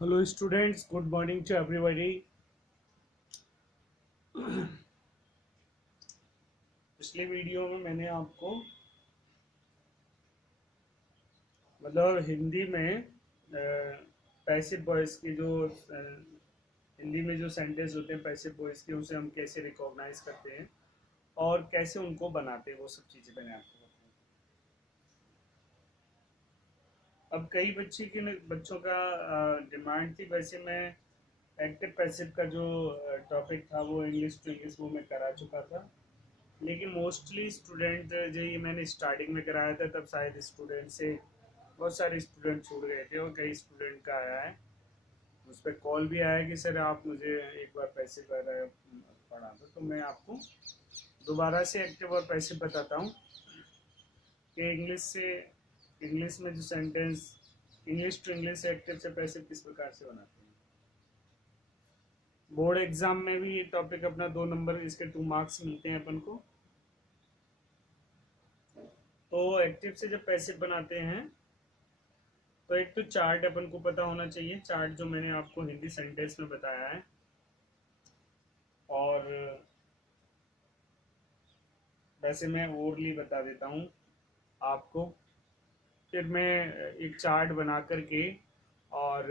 Hello students, good morning to everybody. पिछले video में मैंने आपको मतलब हिंदी में पैसिव वॉइस की जो हिंदी में जो सेंटेंस होते हैं पैसिव वॉइस के उसे हम कैसे रिकॉग्नाइज करते हैं और कैसे उनको बनाते हैं वो सब चीज़ें मैंने आपको बताई। अब कई बच्चों का डिमांड थी। वैसे मैं एक्टिव पैसिव का जो टॉपिक था वो इंग्लिश टू इंग्लिश वो मैं करा चुका था, लेकिन मोस्टली स्टूडेंट जो ये मैंने स्टार्टिंग में कराया था तब शायद स्टूडेंट से बहुत सारे स्टूडेंट छूट गए थे और कई स्टूडेंट का आया है, उस पर कॉल भी आया कि सर आप मुझे एक बार पैसे पढ़ा दो। तो मैं आपको दोबारा से एक्टिव और पैसे बताता हूँ कि इंग्लिश में जो sentence English to English active से पैसे किस प्रकार से बनाते हैं। बोर्ड एग्जाम में भी ये टॉपिक अपना 2 नंबर इसके 2 मार्क्स मिलते हैं अपन को। तो एक्टिव से जब पैसे बनाते हैं तो एक तो चार्ट अपन को पता होना चाहिए, चार्ट जो मैंने आपको हिंदी सेंटेंस में बताया है। और वैसे मैं ओरली बता देता हूँ आपको, फिर मैं एक चार्ट बना करके और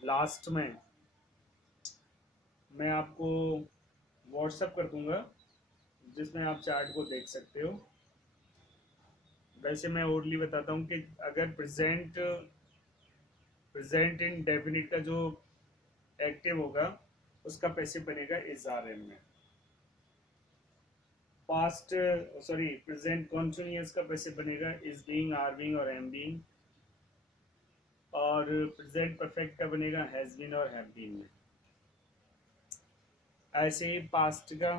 लास्ट में मैं आपको व्हाट्सअप कर दूंगा जिसमें आप चार्ट को देख सकते हो। वैसे मैं ओरली बताता हूँ कि अगर प्रेजेंट इन डेफिनिट का जो एक्टिव होगा उसका पैसिव बनेगा इज आर एम में। पास्ट सॉरी प्रेजेंट कॉन्टिन्यूअस का पैसिव बनेगा इज बीइंग, आर बीइंग और एम बीइंग। और प्रेजेंट परफेक्ट का बनेगा हैज बीन और हैव बीन में। ऐसे ही पास्ट का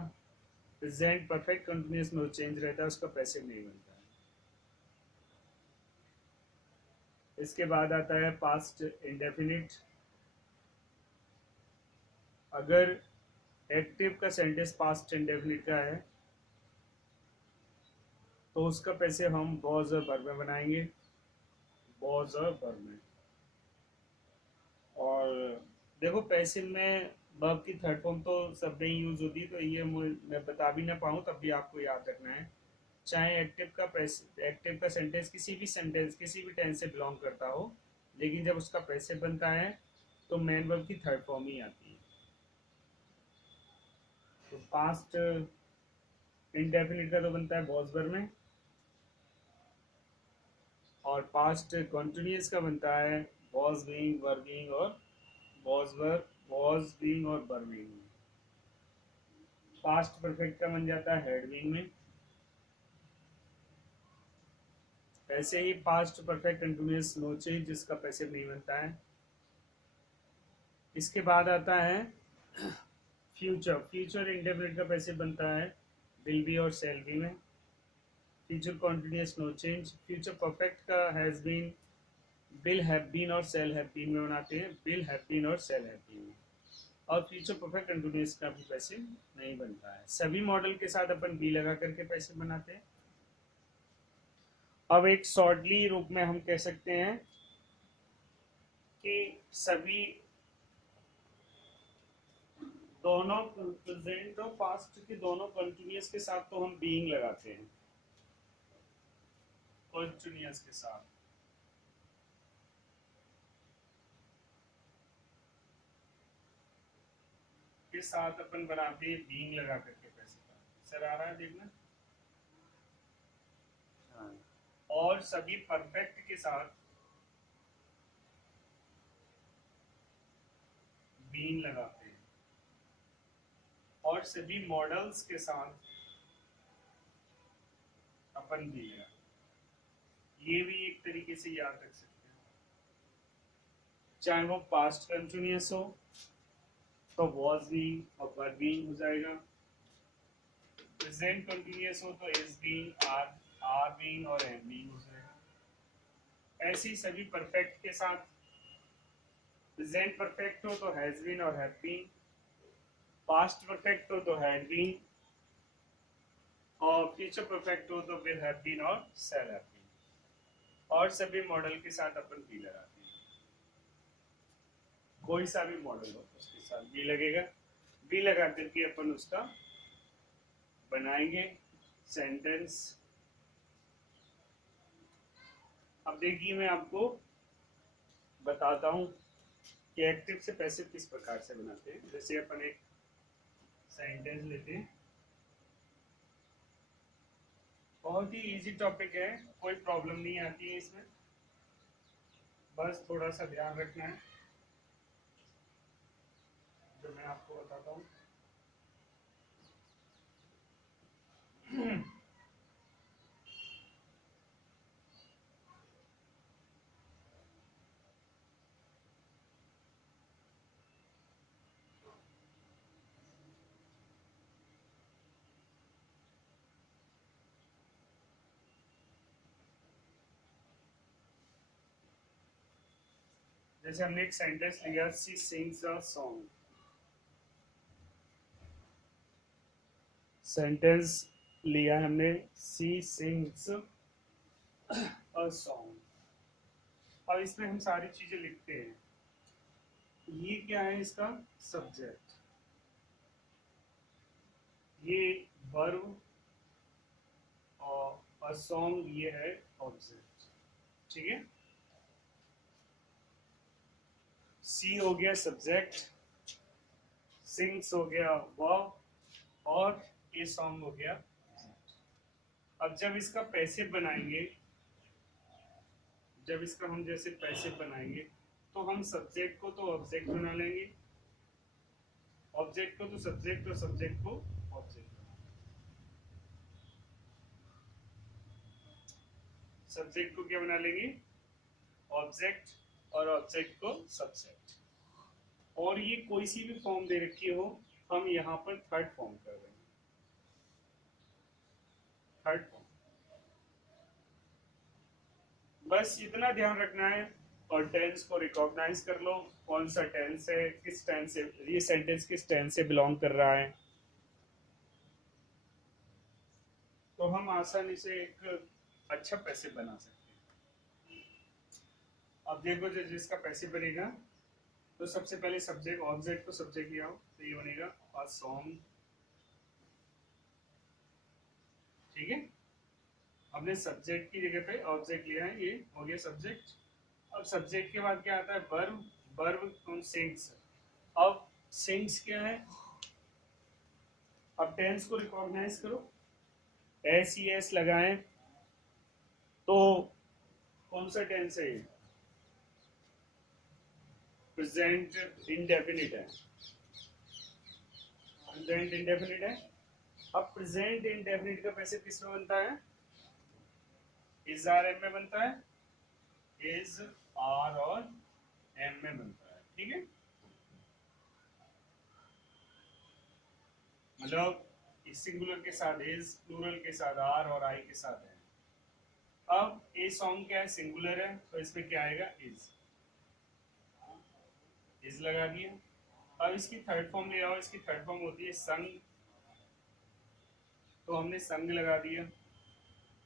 प्रेजेंट परफेक्ट कंटिन्यूअस में वो चेंज रहता है, उसका पैसिव नहीं बनता है। इसके बाद आता है पास्ट इंडेफिनिट। अगर एक्टिव का सेंटेंस पास्ट इंडेफिनिट का है तो उसका पैसिव हम वॉज और वर्ब में बनाएंगे, वॉज और वर्ब में। और देखो पैसिव में वर्ब की थर्ड फॉर्म तो सब में यूज होती है, तो ये मैं बता भी ना पाऊँ तब भी आपको याद रखना है। चाहे एक्टिव का सेंटेंस किसी भी टेंस से बिलोंग करता हो, लेकिन जब उसका पैसिव बनता है तो मेन वर्ब की थर्ड फॉर्म ही आती है। तो पास्ट इनडेफिनिट का तो बनता है वॉज वर्ब में, और पास्ट कॉन्टिन्यूस का बनता है वॉज बीइंग, वर बीइंग और वॉज बीइंग और वर बीइंग में। पास्ट परफेक्ट का बन जाता है हेड बीइंग में। ऐसे ही past perfect continuous no change जिसका पैसिव नहीं बनता है। इसके बाद आता है फ्यूचर। फ्यूचर इंडेफिनिट का पैसिव बनता है विल बी और शैल बी में। Future continuous no change. Future perfect का has been, will have been और शैल हैव बीन में बनाते हैं, विल हैव बीन और शैल हैव बीन में। और फ्यूचर परफेक्ट कंटिन्यूस का भी पैसिव नहीं बनता है। सभी मॉडल के साथ अपन बी लगा करके पैसिव बनाते हैं। अब एक शॉर्टली रूप में हम कह सकते हैं कि सभी दोनों प्रेजेंट और पास्ट के दोनों कंटिन्यूस के साथ तो हम बीइंग लगाते हैं, कंटिन्यूस के साथ अपन बनाते हैं बीइंग लगा करके पैसिव। सर आ रहा है देखना। हाँ। और सभी परफेक्ट के साथ बीइंग लगाते हैं, और सभी मॉडल्स के साथ अपन भी लगाते हैं। ये भी एक तरीके से याद रख सकते हैं। चाहे वो पास्ट कंटिन्यूस हो तो वॉज बीइंग और वर बीइंग हो जाएगा। प्रेजेंट कंटिन्यूस हो तो इज बीइंग, आर बीइंग और एम बीइंग हो जाएगा। ऐसे ही सभी परफेक्ट के साथ प्रेजेंट परफेक्ट हो तो हैज बीन और हैव बीन, पास्ट परफेक्ट हो तो हैड बीन, और फ्यूचर परफेक्ट हो तो विल हैव बीन और शैल हैव बीन। और सभी मॉडल के साथ अपन भी लगाते हैं। कोई सा भी मॉडल हो उसके साथ बी लगेगा। बी लगा करके अपन उसका बनाएंगे सेंटेंस। अब देखिए मैं आपको बताता हूँ कि एक्टिव से पैसिव किस प्रकार से बनाते हैं। जैसे अपन एक सेंटेंस लेते हैं, बहुत ही इजी टॉपिक है, कोई प्रॉब्लम नहीं आती है इसमें, बस थोड़ा सा ध्यान रखना है जो मैं आपको बताता हूँ। जैसे हमने एक सेंटेंस लिया, सी सिंग्स अ सॉन्ग। सेंटेंस लिया हमने, सी सिंग्स अ सॉन्ग। अब इसमें हम सारी चीजें लिखते हैं। ये क्या है इसका सब्जेक्ट, ये वर्ब, और अ सॉन्ग ये है ऑब्जेक्ट। ठीक है, सी हो गया सब्जेक्ट, सिंग्स हो गया वर्ब, और ये सॉन्ग हो गया। अब जब इसका पैसिव बनाएंगे, जब इसका हम जैसे पैसिव बनाएंगे तो हम सब्जेक्ट को तो ऑब्जेक्ट बना लेंगे, ऑब्जेक्ट को तो सब्जेक्ट, और सब्जेक्ट को ऑब्जेक्ट। सब्जेक्ट को क्या बना लेंगे ऑब्जेक्ट, और ऑब्जेक्ट को सब्जेक्ट। और ये कोई सी भी फॉर्म दे रखी हो, हम यहाँ पर थर्ड फॉर्म कर रहे हैं, थर्ड फॉर्म। बस इतना ध्यान रखना है। और टेंस को रिकॉग्नाइज कर लो, कौन सा टेंस है, किस टेंस से ये सेंटेंस किस टेंस से बिलोंग कर रहा है, तो हम आसानी से एक अच्छा पैसिव बना सकते हैं। अब देखो जो जिसका पैसिव बनेगा, तो सबसे पहले सब्जेक्ट, ऑब्जेक्ट को सब्जेक्ट लिया हो तो ये बनेगा अ सॉन्ग। ठीक है, हमने सब्जेक्ट की जगह पे ऑब्जेक्ट लिया है, ये हो गया सब्जेक्ट। अब सब्जेक्ट के बाद क्या आता है वर्ब, वर्ब कौन सिंग्स। अब सिंग्स क्या है, अब टेंस को रिकॉग्नाइज करो, एस ई एस लगाएं तो कौन सा टेंस है, प्रेजेंट इंडेफिनिट है, प्रेजेंट इंडेफिनिट है। अब प्रेजेंट इंडेफिनिट का पैसे किस में बनता है, इज आर एम में बनता है, इज आर और एम में बनता है। ठीक है, मतलब सिंगुलर के साथ इज, प्लूरल के साथ आर, और आई के साथ है। अब ए सॉन्ग क्या है, सिंगुलर है, तो इसमें क्या आएगा इज लगा दिया। अब इसकी थर्ड फॉर्म ले आओ, इसकी थर्ड फॉर्म होती है संग, तो हमने संग लगा दिया।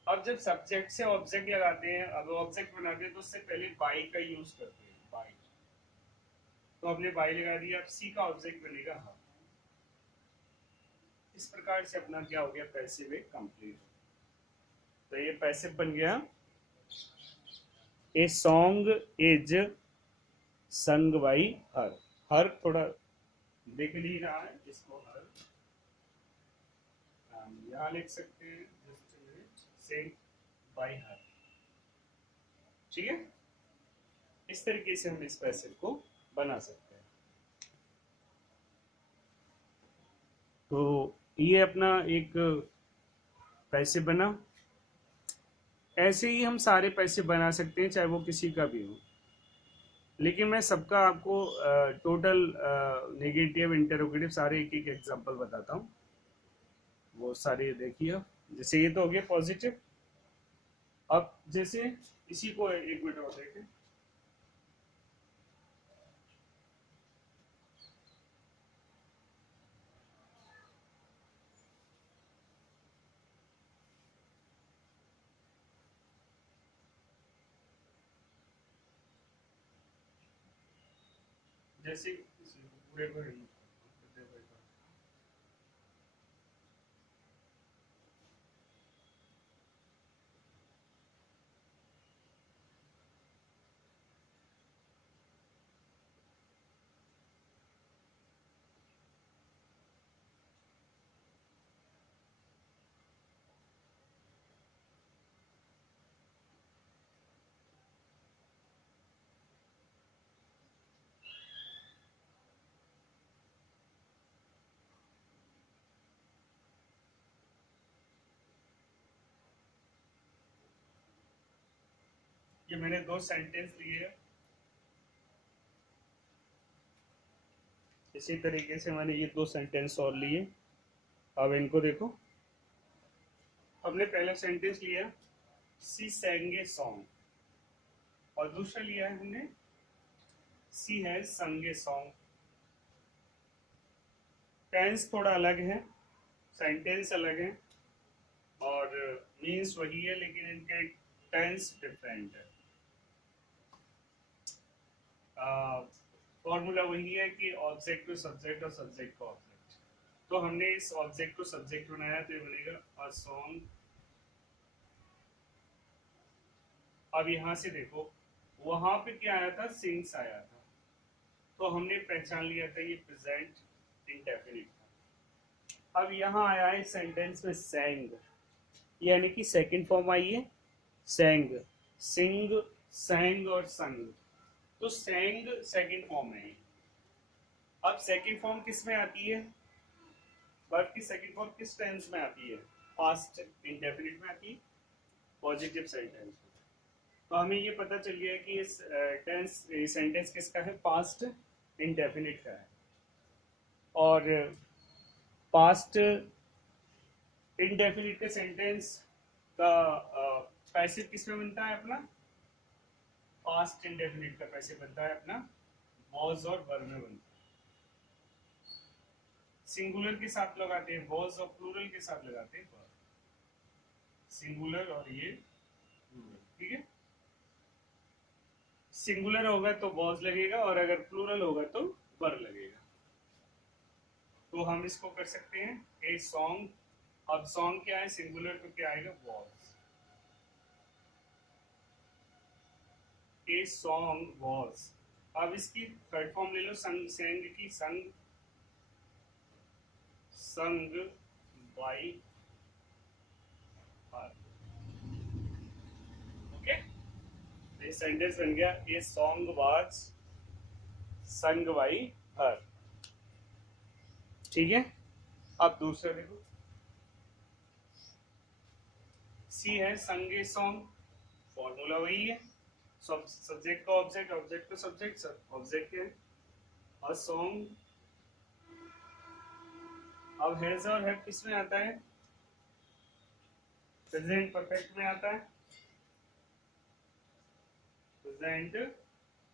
अब जब सब्जेक्ट से ऑब्जेक्ट लगाते हैं, अब ऑब्जेक्ट बनाते हैं तो उससे पहले बाई का यूज करते हैं, बाई, तो हमने बाई लगा दिया। अब सी का ऑब्जेक्ट बनेगा हाँ। इस प्रकार से अपना क्या हो गया पैसिव एक कंप्लीट। तो ये पैसिव बन गया, a song is sung by her. हर थोड़ा देख नहीं रहा है इसको, हर यहाँ लिख सकते हैं, just minute, Seng by her. ठीक है, इस तरीके से हम इस पैसिव को बना सकते हैं। तो ये अपना एक पैसिव बना। ऐसे ही हम सारे पैसिव बना सकते हैं, चाहे वो किसी का भी हो। लेकिन मैं सबका आपको टोटल नेगेटिव इंटरोगेटिव सारे एक एक एग्जांपल बताता हूँ, वो सारे देखिए। जैसे ये तो हो गया पॉजिटिव। अब जैसे इसी को एक मिनट और देखें, जैसे पूरे को remove कर दो। ये मैंने 2 सेंटेंस लिए हैं। इसी तरीके से मैंने ये 2 सेंटेंस और लिए। अब इनको देखो। हमने पहला सेंटेंस लिया सी sang a सॉन्ग, और दूसरा लिया है हमने she has sung a song. Tense थोड़ा अलग है, सेंटेंस अलग है, और मीन्स वही है, लेकिन इनके टेंस डिफरेंट है। फॉर्मूला वही है कि ऑब्जेक्ट को सब्जेक्ट और सब्जेक्ट को ऑब्जेक्ट। तो हमने इस ऑब्जेक्ट को सब्जेक्ट बनाया, तो ये बनेगा अ सॉन्ग। अब यहाँ से देखो, वहां पे क्या आया था, सिंग्स आया था, तो हमने पहचान लिया था ये प्रेजेंट इंडेफिनिट था। अब यहाँ आया है सेंटेंस में sang, यानी कि सेकंड फॉर्म आई है sang, सिंग, sang और संग। तो sang सेकंड फॉर्म है। अब सेकंड फॉर्म किस में आती है, वर्ब की सेकंड फॉर्म किस टेंस में आती है, पास्ट इंडेफिनिट में आती है, पॉजिटिव सेंटेंस। तो हमें ये पता चल गया कि इस टेंस सेंटेंस किसका है, पास्ट इंडेफिनिट का है। और पास्ट इंडेफिनिट के सेंटेंस का पैसिव किस में बनता है अपना, पास्ट इंडेफिनिट का पैसिव बनता है अपना वॉज और वर में बनता है। सिंगुलर के साथ लगाते हैं वॉज और प्लूरल के साथ लगाते हैं वर। सिंगुलर और ये प्लूरल, ठीक है। सिंगुलर होगा तो वॉज लगेगा, और अगर प्लूरल होगा तो वर लगेगा। तो हम इसको कर सकते हैं ए सॉन्ग। अब सॉन्ग क्या है, सिंगुलर, तो क्या आएगा, वॉज। A song was. अब इसकी थर्ड फॉर्म ले लो, संग सेंग की, संग, संग बाई हर। ओके, ये सेंटेंस बन गया ए सॉन्ग वाज संग बाई हर। ठीक है। अब दूसरा देखो, सी है संग ए सॉन्ग, फॉर्मूला वही है, सब्जेक्ट का ऑब्जेक्ट, ऑब्जेक्ट का सब्जेक्ट, ऑब्जेक्ट है अ सॉन्ग। अब हैज और हैव किस में आता है, प्रेजेंट परफेक्ट में आता है, प्रेजेंट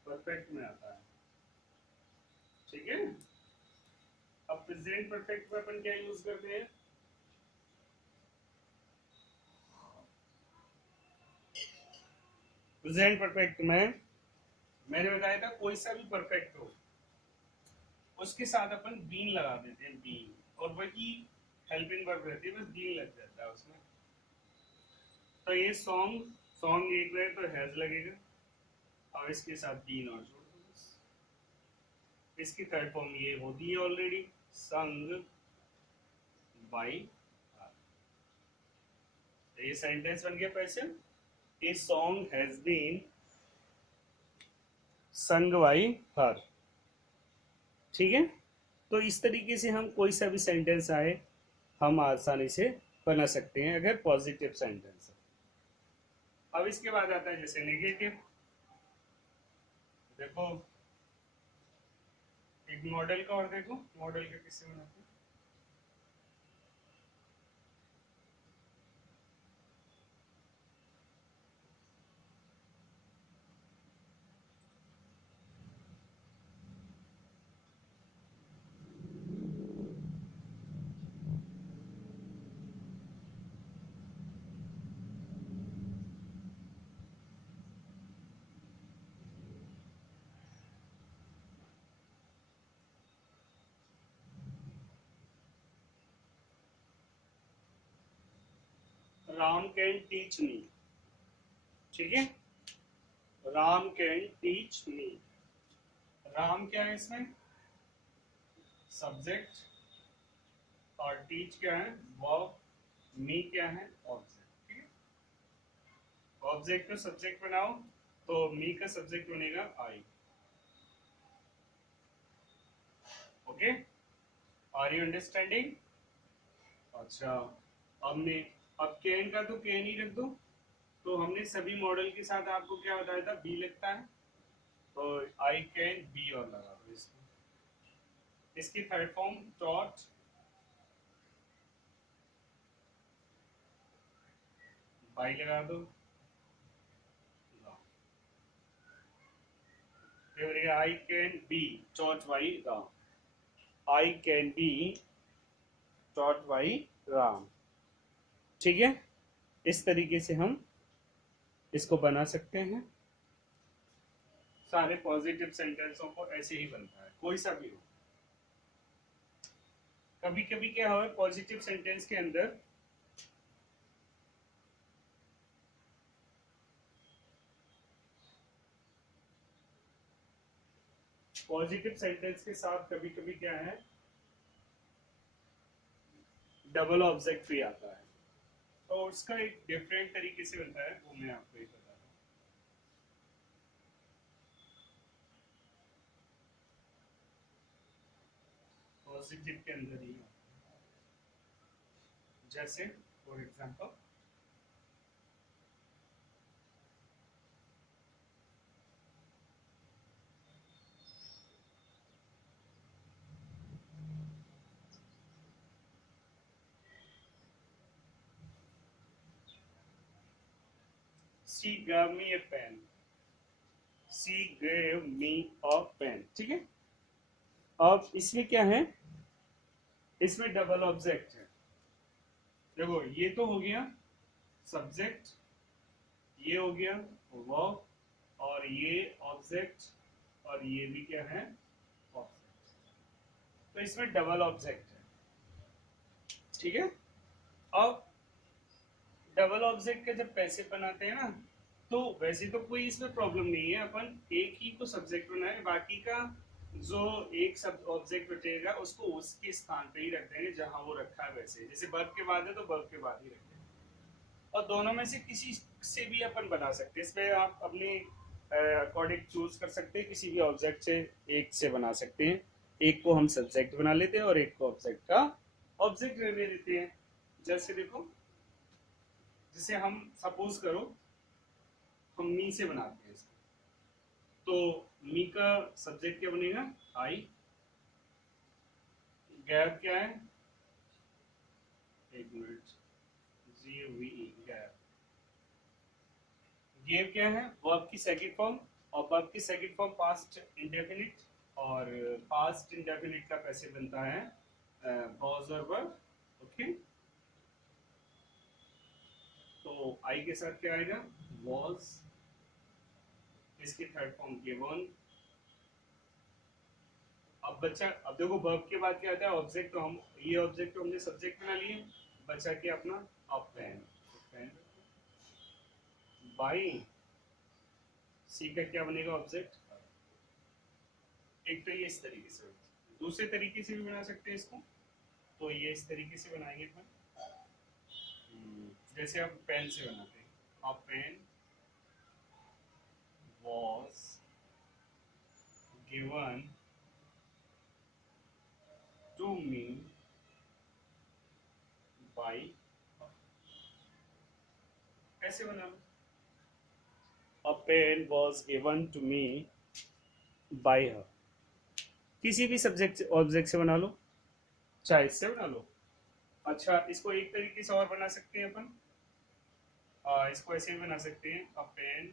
परफेक्ट में आता है। ठीक है। अब प्रेजेंट परफेक्ट में अपन क्या यूज करते हैं, प्रेजेंट परफेक्ट में मैंने बताया था कोई सा भी परफेक्ट हो उसके साथ अपन बीन लगा देते हैं, बीन, और वही हेल्पिंग वर्ब रहती है, बस बीन लग जाता है उसमें। तो ये सॉन्ग, सॉन्ग एक बार तो हैज लगेगा, और इसके साथ बीन और जोड़ दो बस। इसकी थर्ड फॉर्म ये होती है ऑलरेडी, संग बाई। ये सेंटेंस बन गया passive, a song has been sung by her. ठीक है। तो इस तरीके से हम कोई सा भी सेंटेंस आए हम आसानी से बना सकते हैं अगर पॉजिटिव सेंटेंस है। अब इसके बाद आता है जैसे नेगेटिव। देखो एक मॉडल का, और देखो मॉडल का किससे बनाते हैं। राम कैन टीच मी, ठीक है, Ram can teach me. Ram क्या है इसमें, सब्जेक्ट, और टीच क्या है वर्ब, मी क्या है ऑब्जेक्ट, ठीक है। ऑब्जेक्ट को सब्जेक्ट बनाओ तो मी का सब्जेक्ट बनेगा I. Okay, are you understanding? अच्छा, हमने अब कैन का तो कैन ही रख दो। तो हमने सभी मॉडल के साथ आपको क्या बताया था, बी लगता है, तो आई कैन बी और लगा दो इसमें। इसकी थर्ड फॉर्म टॉट, बाई लगा दो, I can be taught by Ram, I can be taught by Ram, ठीक है। इस तरीके से हम इसको बना सकते हैं। सारे पॉजिटिव सेंटेंसों को ऐसे ही बनता है, कोई सा भी हो। कभी कभी क्या हो, पॉजिटिव सेंटेंस के अंदर पॉजिटिव सेंटेंस के साथ कभी कभी क्या है, डबल ऑब्जेक्ट भी आता है, तो उसका एक डिफरेंट तरीके से बनता है, वो मैं आपको ही बता रहा हूँ। पॉजिटिव के अंदर ही जैसे for example she gave me a pen, she gave me a pen, ठीक है। अब इसमें क्या है, इसमें डबल ऑब्जेक्ट है। देखो ये तो हो गया सब्जेक्ट, ये हो गया वर्ब, और ये ऑब्जेक्ट, और ये भी क्या है ऑब्जेक्ट, तो इसमें डबल ऑब्जेक्ट है, ठीक है। अब डबल ऑब्जेक्ट के जब पैसे बनाते हैं ना, तो वैसे तो कोई इसमें प्रॉब्लम नहीं है, अपन एक ही को सब्जेक्ट बनाए, बाकी का जो एक सब ऑब्जेक्ट बचेगा उसको उसके स्थान पे ही रख देंगे जहां वो रखा है वैसे, जैसे वर्ब के बाद है तो वर्ब के बाद ही रख देंगे। और दोनों में से किसी से भी अपन बना सकते हैं, इसमें आप अपने अकॉर्डिंग चूज कर सकते हैं, किसी भी ऑब्जेक्ट से एक से बना सकते हैं। एक को हम सब्जेक्ट बना लेते हैं और एक को ऑब्जेक्ट का ऑब्जेक्ट रहने देते हैं। जैसे देखो, जैसे हम सपोज करो हम मी से बनाते हैं इसको, तो मी का सब्जेक्ट क्या बनेगा आई, गैप क्या है, एक मिनट, GVE गैप, गेव क्या है वर्ब की सेकंड फॉर्म, और वर्ब की सेकंड फॉर्म पास्ट इंडेफिनिट, और पास्ट इंडेफिनिट का कैसे बनता है वॉज और वर, ओके। तो आई के साथ क्या आएगा वॉज, इसकी थर्ड फॉर्म गिवन। अब बच्चा, अब देखो वर्ब के बाद क्या आता है ऑब्जेक्ट, तो हम ये ऑब्जेक्ट तो हमने सब्जेक्ट बना लिए, बचा के अपना अब पेन, पेन बाई, सी का क्या बनेगा ऑब्जेक्ट। एक तो ये इस तरीके से, दूसरे तरीके से भी बना सकते हैं इसको, तो ये इस तरीके से बनाएंगे अपन, जैसे आप पेन से बनाते हैं, a pen was given to me by, कैसे बना, a pen was given to me by her, किसी भी सब्जेक्ट ऑब्जेक्ट से बना लो, चाहे इससे बना लो। अच्छा, इसको एक तरीके से और बना सकते हैं अपन, इसको ऐसे भी बना सकते हैं, a pen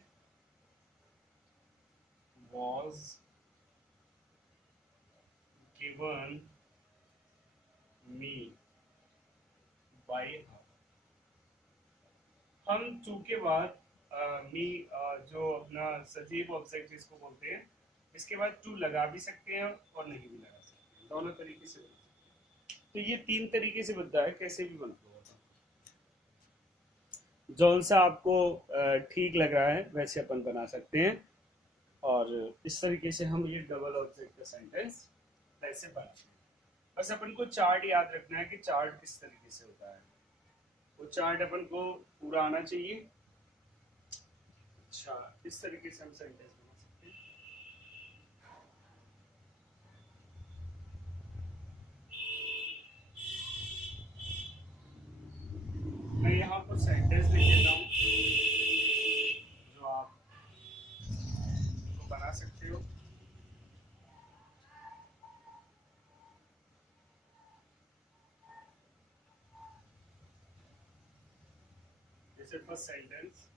was given me by her। हम टू के बाद मी, जो अपना सजीव ऑब्जेक्ट जिसको बोलते हैं, इसके बाद टू लगा भी सकते हैं और नहीं भी लगा सकते हैं, दोनों तरीके से बन सकते हैं। तो ये तीन तरीके से बनता है, कैसे भी बनता होगा। जौन सा आपको ठीक लग रहा है वैसे अपन बना सकते हैं। और इस तरीके से हम ये डबल ऑब्जेक्ट का सेंटेंस ऐसे बनाते हैं। बस अपन को चार्ट याद रखना है कि चार्ट किस तरीके से होता है। वो चार्ट अपन को पूरा आना चाहिए। अच्छा, इस तरीके से हम सेंटेंस बना सकते हैं। मैं यहाँ पर सेंटेंस लिख देता हूँ जो आप को बना सकते हो। जैसे फर्स्ट सेंटेंस,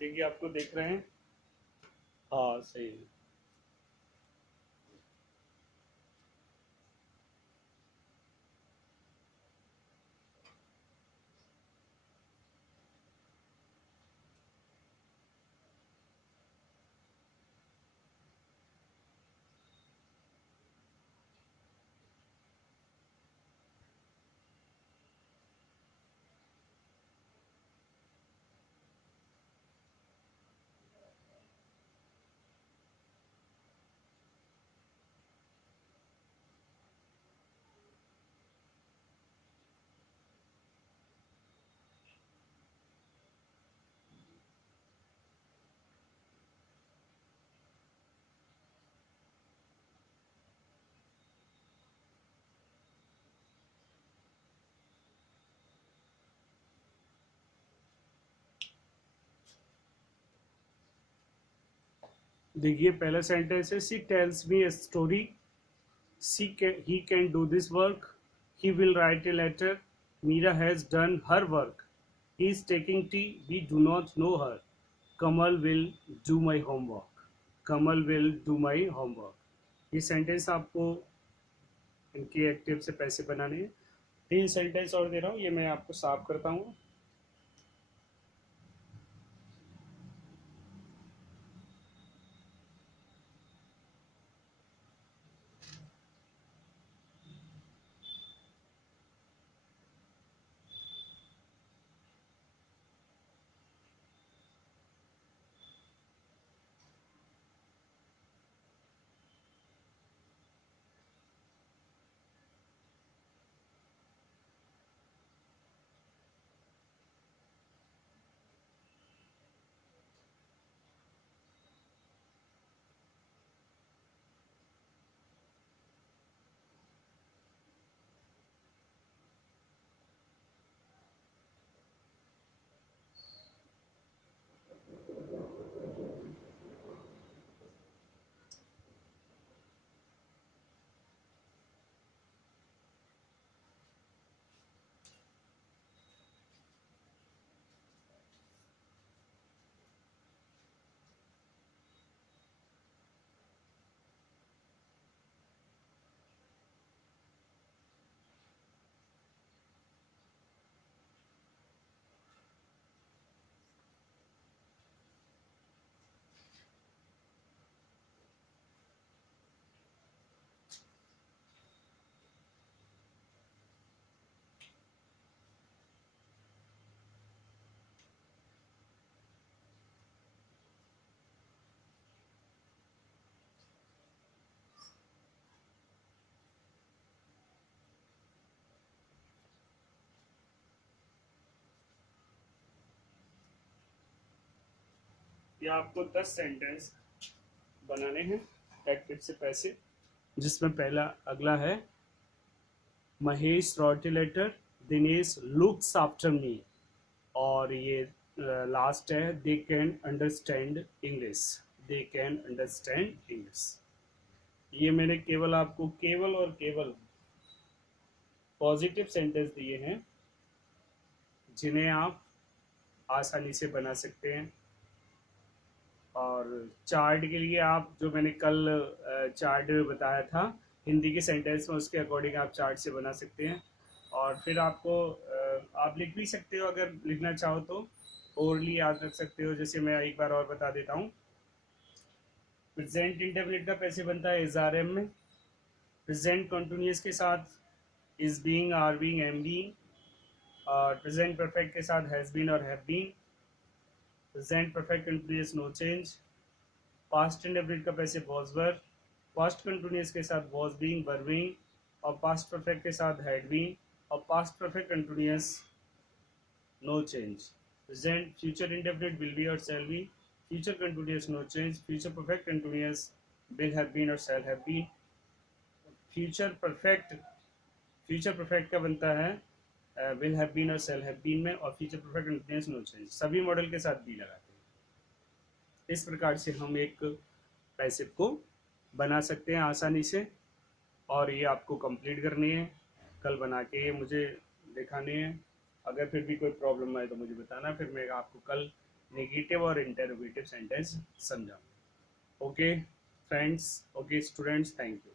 देखिए आपको देख रहे हैं। हाँ सही है। देखिए पहला सेंटेंस है, she tells me a story, he can do this work, he will write a letter, Meera has done her work, he is taking tea, we do not know her, Kamal will do my homework, Kamal will do my homework। ये sentence आपको इनके active से पैसे बनाने हैं। तीन sentence और दे रहा हूँ, ये मैं आपको साफ करता हूँ। या आपको 10 सेंटेंस बनाने हैं एक्टिव से पैसिव, जिसमें पहला अगला है Mahesh wrote letter, Dinesh looks after me, और ये लास्ट है they can understand English, they can understand English. ये मैंने केवल आपको केवल और केवल पॉजिटिव सेंटेंस दिए हैं जिन्हें आप आसानी से बना सकते हैं। और चार्ट के लिए आप जो मैंने कल चार्ट बताया था हिंदी के सेंटेंस में, उसके अकॉर्डिंग आप चार्ट से बना सकते हैं। और फिर आपको आप लिख भी सकते हो, अगर लिखना चाहो तो ओरली याद रख सकते हो। जैसे मैं एक बार और बता देता हूँ, प्रेजेंट इंडेफिनिट का कैसे बनता है इज आर एम में, प्रेजेंट कंटिन्यूअस के साथ is being, are being, am being, और प्रेजेंट परफेक्ट के साथ हैज बीन और have been, present perfect continuous no change, past indefinite का passive was were, past continuous के साथ वॉज बीइंग वर बीइंग, और पास्ट परफेक्ट के साथ हैड बीन, और past perfect continuous no change. Present future indefinite will be और shall be, future continuous no change, future perfect continuous will have been और shall have been. Future perfect का बनता है will have been और shall have been में, और future perfect continuous no change सभी modal के साथ बी लगाते हैं। इस प्रकार से हम एक पैसिव को बना सकते हैं आसानी से, और ये आपको कंप्लीट करनी है, कल बना के ये मुझे दिखानी है। अगर फिर भी कोई प्रॉब्लम आए तो मुझे बताना, फिर मैं आपको कल नेगेटिव और इंटरोगेटिव सेंटेंस समझाऊँ। Okay friends, okay students, thank you.